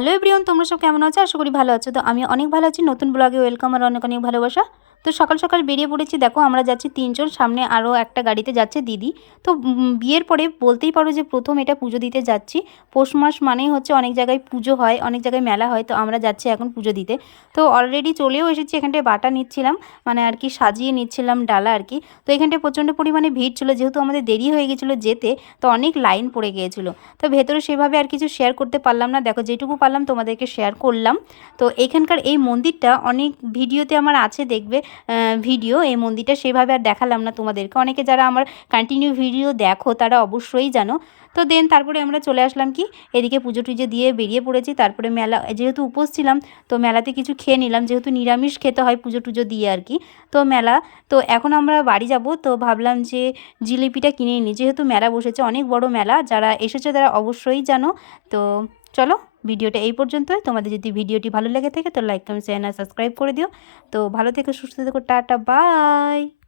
Hello everyone, তোমরা সব কেমন আছো? আশা করি ভালো আছো। তো আমি অনেক ভালো আছি। নতুন ব্লগে ওয়েলকাম আর অনেক অনেক ভালোবাসা। তো সকাল সকাল বেরিয়ে পড়েছি। দেখো আমরা যাচ্ছি ৩ জন, সামনে আরও একটা গাড়িতে যাচ্ছে দিদি। তো বিয়ের পরে বলতেই পারো যে প্রথম এটা পুজো দিতে যাচ্ছি। পৌষ মাস মানেই হচ্ছে অনেক জায়গায় পুজো হয়, অনেক জায়গায় মেলা হয়। তো আমরা যাচ্ছি এখন পুজো দিতে। তো অলরেডি চলেও এসেছি, এখানটায় বাটা নিচ্ছিলাম, মানে আর কি সাজিয়ে নিচ্ছিলাম ডালা আর কি। তো এখানটায় প্রচণ্ড পরিমাণে ভিড় ছিল, যেহেতু আমাদের দেরি হয়ে গেছিলো যেতে, তো অনেক লাইন পড়ে গিয়েছিলো। তো ভেতরে সেভাবে আর কিছু শেয়ার করতে পারলাম না। দেখো যেটুকু পারলাম তোমাদেরকে শেয়ার করলাম। তো এইখানকার এই মন্দিরটা অনেক ভিডিওতে আমার আছে, দেখবে ভিডিও। এই মন্দিরটা সেভাবে আর দেখালাম না তোমাদেরকে। অনেকে যারা আমার কন্টিনিউ ভিডিও দেখো তারা অবশ্যই জানো। তো দেন তারপরে আমরা চলে আসলাম কি এদিকে পুজো টুজো দিয়ে বেরিয়ে পড়েছি। তারপরে মেলা, যেহেতু উপোস ছিলাম তো মেলাতে কিছু খেয়ে নিলাম, যেহেতু নিরামিষ খেতে হয় পুজো টুজো দিয়ে আর কি। তো মেলা, তো এখন আমরা বাড়ি যাব। তো ভাবলাম যে জিলিপিটা কিনে নিই, যেহেতু মেলা বসেছে, অনেক বড় মেলা। যারা এসেছে তারা অবশ্যই জানো। তো চলো, ভিডিওটা এই পর্যন্তই। তোমাদের যদি ভিডিওটি ভালো লেগে থাকে তো লাইক, কমেন্ট, শেয়ার আর সাবস্ক্রাইব করে দিও। তো ভালো থেকো, সুস্থ থেকো, টাটা, বাই।